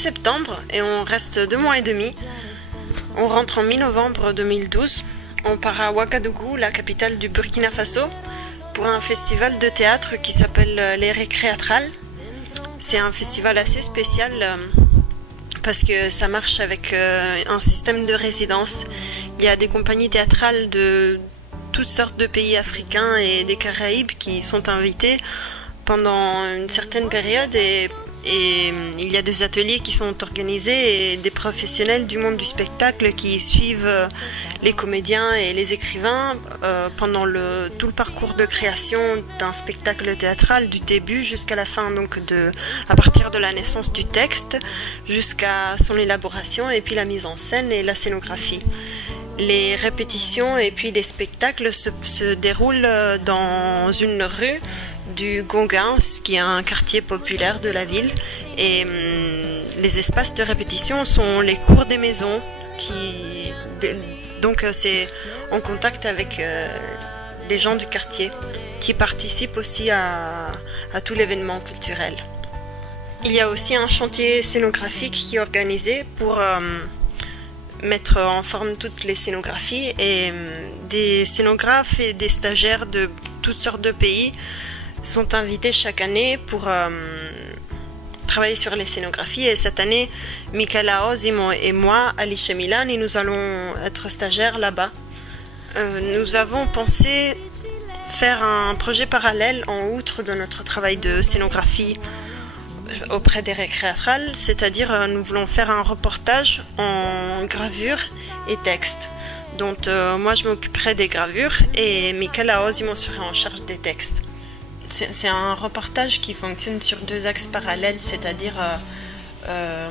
septembre et on reste 2 mois et demi. On rentre en mi-novembre 2012. On part à Ouagadougou, la capitale du Burkina Faso, pour un festival de théâtre qui s'appelle Les Récréatrales. C'est un festival assez spécial parce que ça marche avec un système de résidence. Il y a des compagnies théâtrales de toutes sortes de pays africains et des Caraïbes qui sont invités pendant une certaine période et il y a des ateliers qui sont organisés et des professionnels du monde du spectacle qui suivent les comédiens et les écrivains pendant tout le parcours de création d'un spectacle théâtral du début jusqu'à la fin, donc à partir de la naissance du texte jusqu'à son élaboration et puis la mise en scène et la scénographie. Les répétitions et puis les spectacles se déroulent dans une rue du Gonguin, qui est un quartier populaire de la ville. Et les espaces de répétition sont les cours des maisons. Donc c'est en contact avec les gens du quartier qui participent aussi à tout l'événement culturel. Il y a aussi un chantier scénographique qui est organisé pour mettre en forme toutes les scénographies et des scénographes et des stagiaires de toutes sortes de pays sont invités chaque année pour travailler sur les scénographies et cette année Michaela Osimo et moi, Alicia Milani, nous allons être stagiaires là-bas. Nous avons pensé faire un projet parallèle en outre de notre travail de scénographie auprès des récréatrales, c'est-à-dire nous voulons faire un reportage en gravure et texte. Donc moi je m'occuperai des gravures et Michaela Osimo serait en charge des textes. C'est un reportage qui fonctionne sur 2 axes parallèles, c'est-à-dire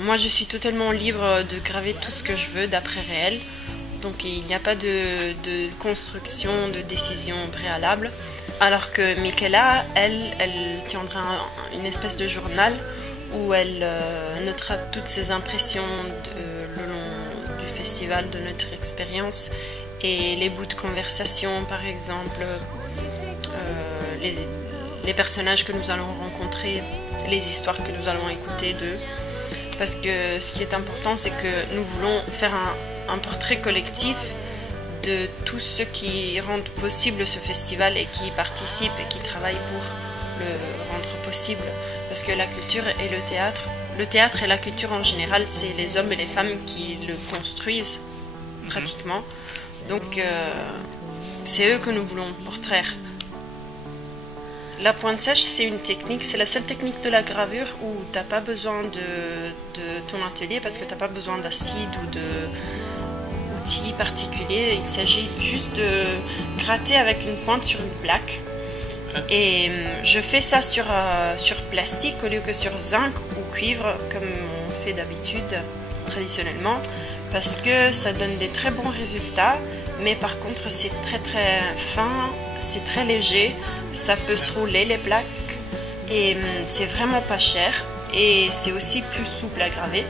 moi je suis totalement libre de graver tout ce que je veux d'après réel, donc il n'y a pas de construction, de décision préalable, alors que Michaela, elle tiendra une espèce de journal où elle notera toutes ses impressions le long du festival, de notre expérience, et les bouts de conversation par exemple, les personnages que nous allons rencontrer, les histoires que nous allons écouter d'eux. Parce que ce qui est important, c'est que nous voulons faire un portrait collectif de tous ceux qui rendent possible ce festival et qui y participent et qui travaillent pour le rendre possible. Parce que la culture et le théâtre et la culture en général, c'est les hommes et les femmes qui le construisent pratiquement. Donc c'est eux que nous voulons portraiter. La pointe sèche, c'est une technique, c'est la seule technique de la gravure où tu n'as pas besoin de ton atelier parce que tu n'as pas besoin d'acide ou d'outils particuliers. Il s'agit juste de gratter avec une pointe sur une plaque. Et je fais ça sur plastique au lieu que sur zinc ou cuivre comme on fait d'habitude traditionnellement parce que ça donne des très bons résultats, mais par contre c'est très très fin, c'est très léger, ça peut se rouler les plaques et c'est vraiment pas cher et c'est aussi plus souple à graver.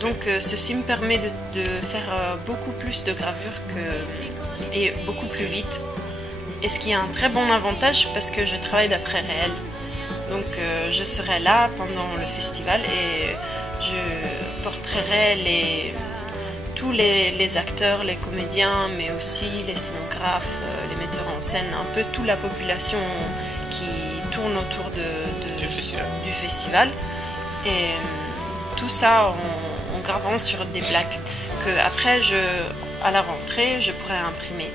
Donc ceci me permet de faire beaucoup plus de gravures et beaucoup plus vite. Et ce qui est un très bon avantage parce que je travaille d'après réel. Donc je serai là pendant le festival et je portrai tous les acteurs, les comédiens, mais aussi les scénographes, les metteurs en scène, un peu toute la population qui tourne autour du festival. Et tout ça en gravant sur des plaques que après, à la rentrée, je pourrai imprimer.